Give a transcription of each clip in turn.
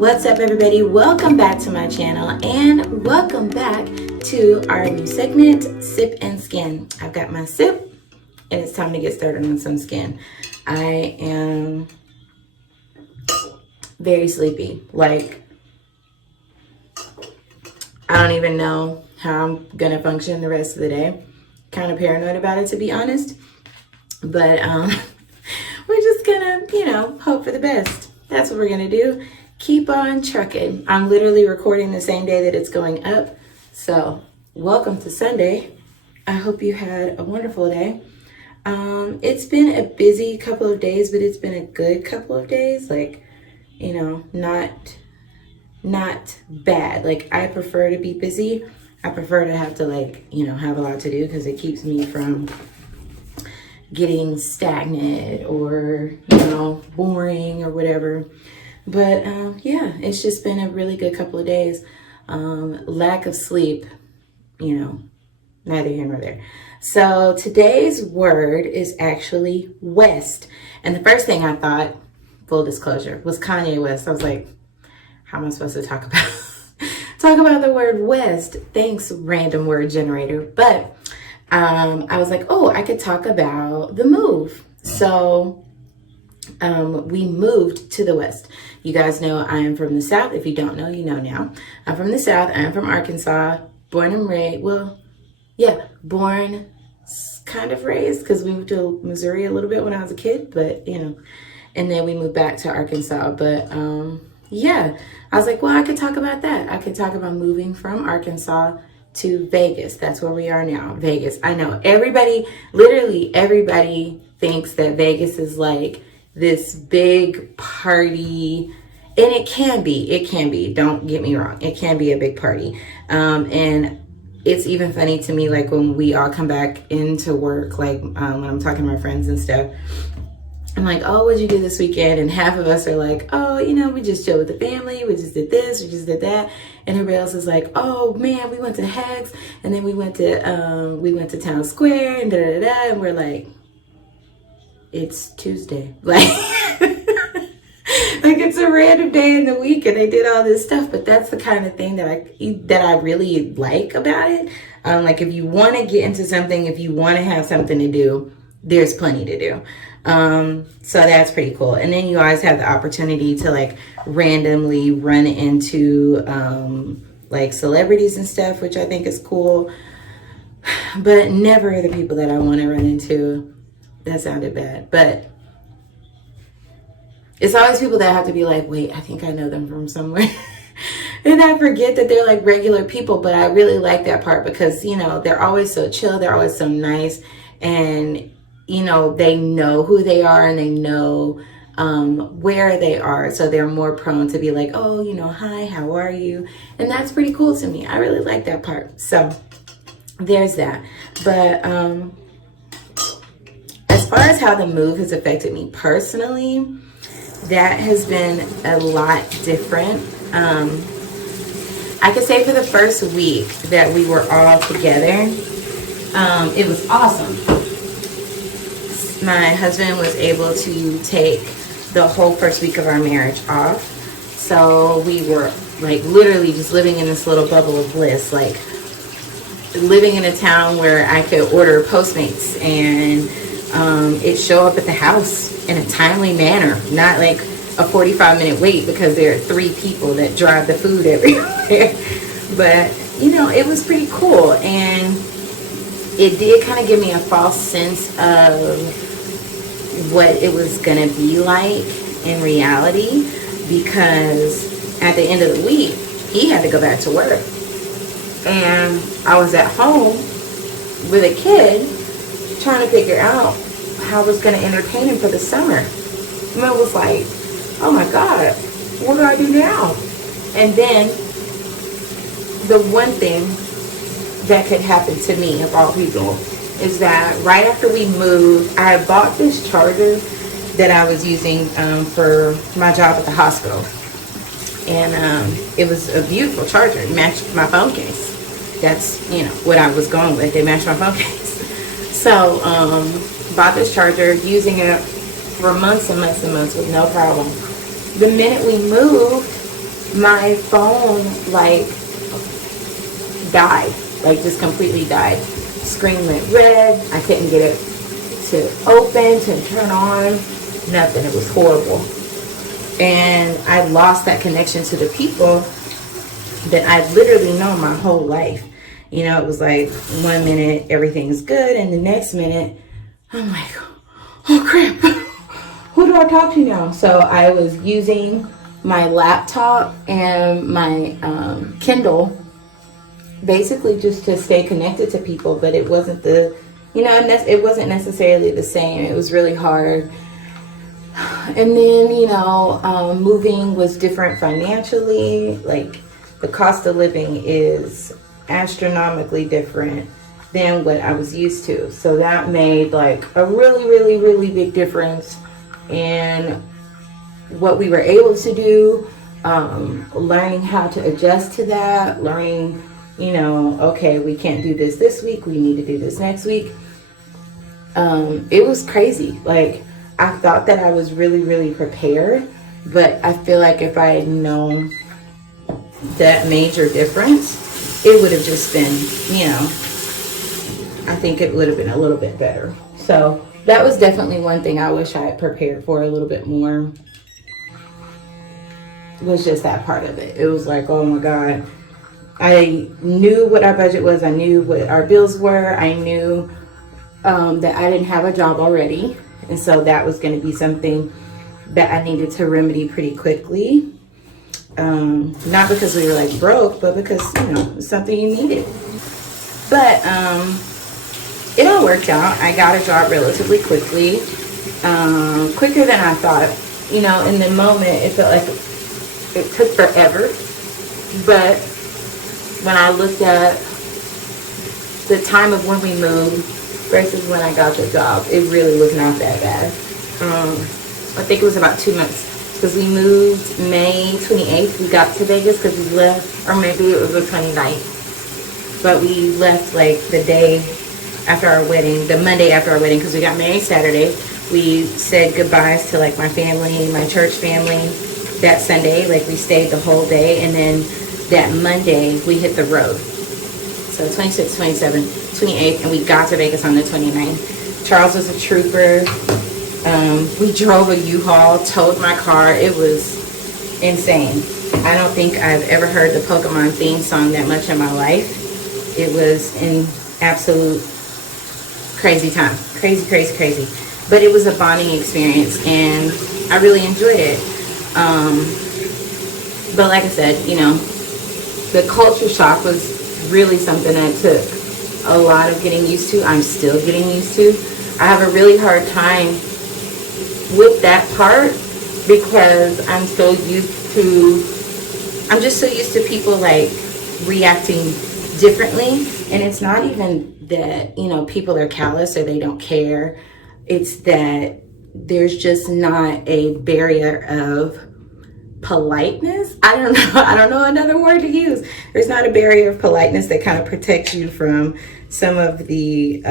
What's up, everybody? Welcome back to my channel and welcome back to our new segment, Sip and Skin. I've got my sip and it's time to get started on some skin. I am very sleepy. Like, I don't even know how I'm gonna function the rest of the day. Kind of paranoid about it, to be honest. But we're just gonna, hope for the best. That's what we're gonna do. Keep on trucking. I'm literally recording the same day that it's going up. So welcome to Sunday. I hope you had a wonderful day. It's been a busy couple of days, but it's been a good couple of days. Like, not bad. Like, I prefer to be busy. I prefer to have to have a lot to do because it keeps me from getting stagnant or, boring or whatever. But yeah, it's just been a really good couple of days. Lack of sleep, neither here nor there. So today's word is actually West. And the first thing I thought, full disclosure, was Kanye West. I was like, how am I supposed to talk about the word West? Thanks, random word generator. But I was like, oh, I could talk about the move. So we moved to the West. You guys know I am from the South. If you don't know, you know now. I'm from the South. I am from Arkansas. Born and raised. Born, kind of raised, because we moved to Missouri a little bit when I was a kid. But, and then we moved back to Arkansas. But, yeah, I was like, well, I could talk about that. I could talk about moving from Arkansas to Vegas. That's where we are now. Vegas. I know literally everybody thinks that Vegas is like this big party, and it can be, don't get me wrong, it can be a big party, and it's even funny to me, like when we all come back into work, like when I'm talking to my friends and stuff, I'm like, oh, what'd you do this weekend? And half of us are like, oh, we just chilled with the family, we just did this, we just did that. And everybody else is like, oh man, we went to Hex, and then we went to Town Square, and and we're like, it's Tuesday. Like, like it's a random day in the week and they did all this stuff. But that's the kind of thing that I really like about it. Like, if you want to get into something, if you want to have something to do, there's plenty to do. So that's pretty cool. And then you always have the opportunity to like randomly run into like celebrities and stuff, which I think is cool. But never the people that I want to run into. That sounded bad, but it's always people that have to be like, wait, I think I know them from somewhere. And I forget that they're like regular people, but I really like that part because, they're always so chill. They're always so nice. And, they know who they are and they know where they are. So they're more prone to be like, oh, hi, how are you? And that's pretty cool to me. I really like that part. So there's that. But, as far as how the move has affected me personally, that has been a lot different. I could say for the first week that we were all together, it was awesome. My husband was able to take the whole first week of our marriage off. So we were like literally just living in this little bubble of bliss, like living in a town where I could order Postmates and it show up at the house in a timely manner, not like a 45-minute wait because there are 3 people that drive the food everywhere. But it was pretty cool, and it did kind of give me a false sense of what it was gonna be like in reality, because at the end of the week he had to go back to work and I was at home with a kid trying to figure out how I was going to entertain him for the summer. And I was like, oh my God, what do I do now? And then the one thing that could happen to me, of all people, is that right after we moved, I had bought this charger that I was using for my job at the hospital. And it was a beautiful charger. It matched my phone case. That's, what I was going with. It matched my phone case. So, bought this charger, using it for months and months and months with no problem. The minute we moved, my phone like died, like just completely died. Screen went red. I couldn't get it to open, to turn on, nothing. It was horrible. And I lost that connection to the people that I've literally known my whole life. You know, it was like 1 minute everything's good, and the next minute I'm like, oh crap, who do I talk to now? So I was using my laptop and my Kindle basically just to stay connected to people, but it wasn't the, you know, it wasn't necessarily the same. It was really hard. And then, you know, moving was different financially. Like, the cost of living is astronomically different than what I was used to. So that made like a really, really, really big difference in what we were able to do. Learning how to adjust to that, learning, you know, okay, we can't do this week, we need to do this next week. It was crazy. Like, I thought that I was really, really prepared, but I feel like if I had known that major difference, it would have just been, you know, I think it would have been a little bit better. So that was definitely one thing I wish I had prepared for a little bit more, was just that part of it. It was like, oh my God, I knew what our budget was. I knew what our bills were. I knew that I didn't have a job already. And so that was going to be something that I needed to remedy pretty quickly. Not because we were like broke, but because, you know, it's something you needed. But it all worked out. I got a job relatively quickly, quicker than I thought. You know, in the moment, it felt like it took forever. But when I looked at the time of when we moved versus when I got the job, it really was not that bad. I think it was about 2 months, because we moved May 28th. We got to Vegas because we left, or maybe it was the 29th, but we left like the day after our wedding, the Monday after our wedding, because we got married Saturday. We said goodbyes to like my family, my church family that Sunday. Like, we stayed the whole day, and then that Monday we hit the road. So 26th, 27th, 28th, and we got to Vegas on the 29th. Charles was a trooper. We drove a U-Haul, towed my car. It was insane. I don't think I've ever heard the Pokemon theme song that much in my life. It was an absolute crazy time. Crazy, crazy, crazy. But it was a bonding experience, and I really enjoyed it. But like I said, you know, the culture shock was really something that took a lot of getting used to. I'm still getting used to. I have a really hard time with that part because I'm just so used to people like reacting differently. And it's not even that, you know, people are callous or they don't care. It's that there's just not a barrier of politeness. I don't know another word to use. There's not a barrier of politeness that kind of protects you from some of the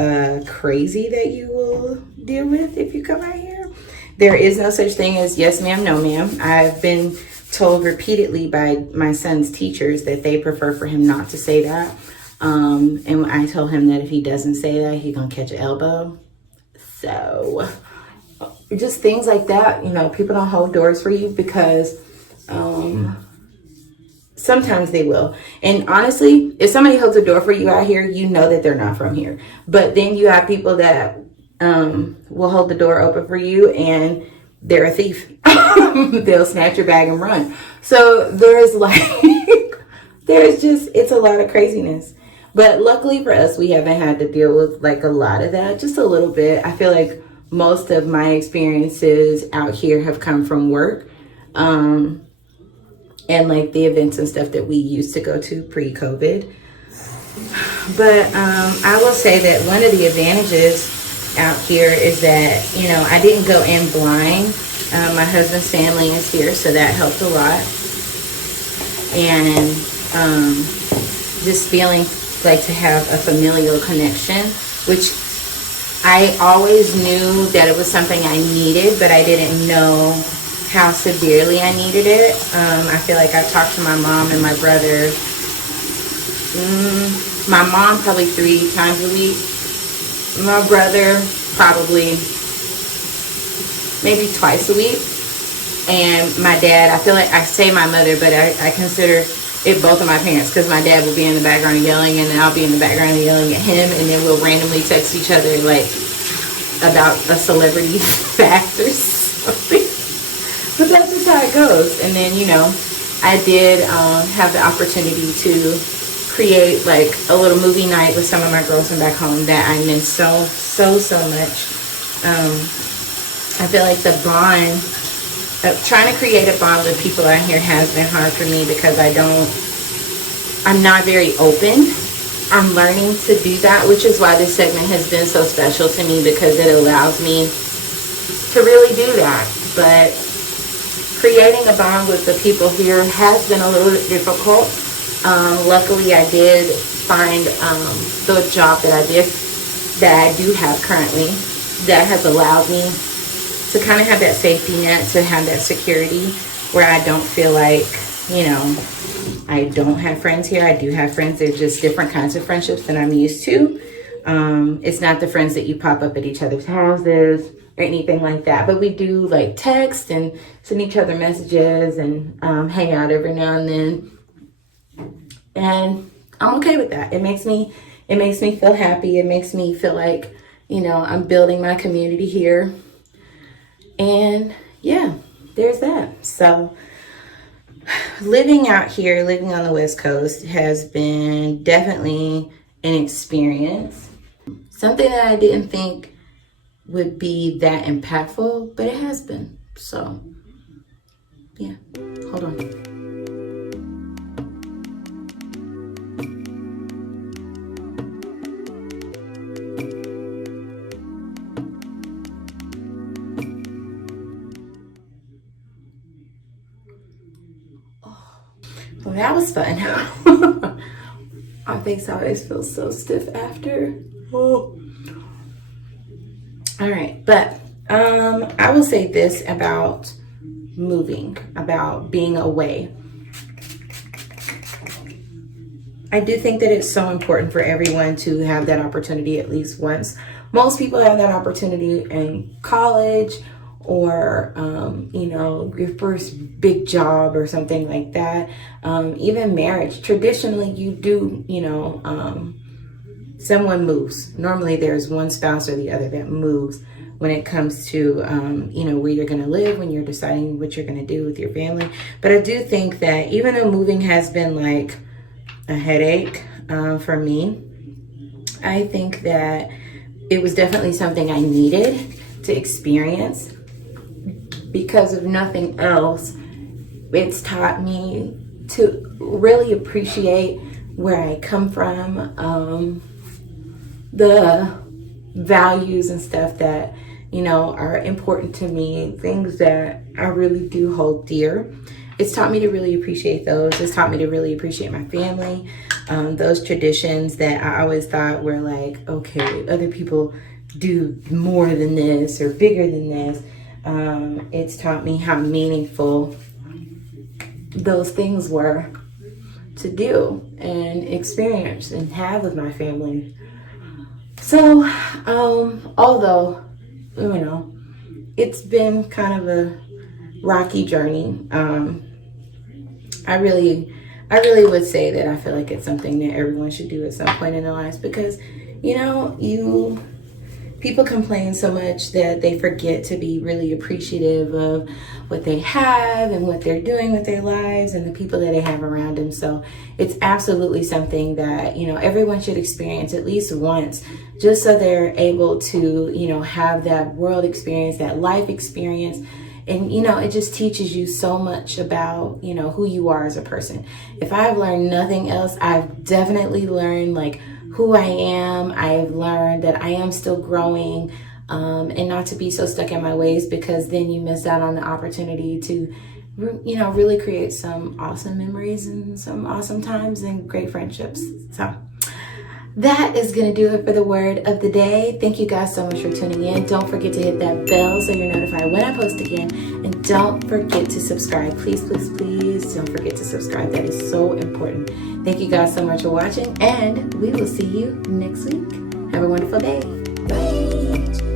crazy that you will deal with if you come out here. There is no such thing as yes ma'am, no ma'am. I've been told repeatedly by my son's teachers that they prefer for him not to say that. And I told him that if he doesn't say that, he's gonna catch an elbow. So just things like that, you know, people don't hold doors for you because sometimes they will. And honestly, if somebody holds a door for you out here, you know that they're not from here. But then you have people that will hold the door open for you and they're a thief. They'll snatch your bag and run. So there's like, it's a lot of craziness. But luckily for us, we haven't had to deal with like a lot of that, just a little bit. I feel like most of my experiences out here have come from work. And like the events and stuff that we used to go to pre-COVID. But I will say that one of the advantages out here is that, you know, I didn't go in blind. My husband's family is here, so that helped a lot. And just feeling like to have a familial connection, which I always knew that it was something I needed, but I didn't know how severely I needed it. I feel like I talked to my mom and my brother. My mom probably 3 times a week. My brother probably maybe twice a week. And my dad, I feel like I say my mother, but I consider it both of my parents, because my dad will be in the background yelling and I'll be in the background yelling at him, and then we'll randomly text each other like about a celebrity fact or something. But that's just how it goes. And then, you know, I did have the opportunity to create like a little movie night with some of my girls from back home that I miss so much. I feel like the bond, trying to create a bond with people out here has been hard for me, because I'm not very open. I'm learning to do that, which is why this segment has been so special to me, because it allows me to really do that. But creating a bond with the people here has been a little bit difficult. Luckily, I did find the job that I do have currently, that has allowed me to kind of have that safety net, to have that security, where I don't feel like, you know, I don't have friends here. I do have friends. They're just different kinds of friendships than I'm used to. It's not the friends that you pop up at each other's houses or anything like that. But we do like text and send each other messages and hang out every now and then. And I'm okay with that. It makes me feel happy. It makes me feel like, you know, I'm building my community here. And yeah, there's that. So living out here, living on the West Coast, has been definitely an experience. Something that I didn't think would be that impactful, but it has been. So yeah, hold on. Well, that was fun. My face always feels so stiff after. Oh. All right, but I will say this about moving, about being away. I do think that it's so important for everyone to have that opportunity at least once. Most people have that opportunity in college, or you know, your first big job or something like that. Even marriage, traditionally you do, you know, someone moves. Normally there's one spouse or the other that moves when it comes to you know, where you're going to live, when you're deciding what you're going to do with your family. But I do think that even though moving has been like a headache for me, I think that it was definitely something I needed to experience. Because of nothing else, it's taught me to really appreciate where I come from, the values and stuff that, you know, are important to me, things that I really do hold dear. It's taught me to really appreciate those. It's taught me to really appreciate my family, those traditions that I always thought were like, okay, other people do more than this or bigger than this. It's taught me how meaningful those things were to do and experience and have with my family. So, although, you know, it's been kind of a rocky journey, I really would say that I feel like it's something that everyone should do at some point in their lives, because, you know, people complain so much that they forget to be really appreciative of what they have and what they're doing with their lives and the people that they have around them. So it's absolutely something that, you know, everyone should experience at least once, just so they're able to, you know, have that world experience, that life experience. And, you know, it just teaches you so much about, you know, who you are as a person. If I've learned nothing else, I've definitely learned like who I am. I've learned that I am still growing, and not to be so stuck in my ways, because then you miss out on the opportunity to, you know, really create some awesome memories and some awesome times and great friendships. So that is going to do it for the word of the day. Thank you guys so much for tuning in. Don't forget to hit that bell so you're notified when I post again. And don't forget to subscribe. Please, please, please don't forget to subscribe. That is so important. Thank you guys so much for watching, and we will see you next week. Have a wonderful day. Bye.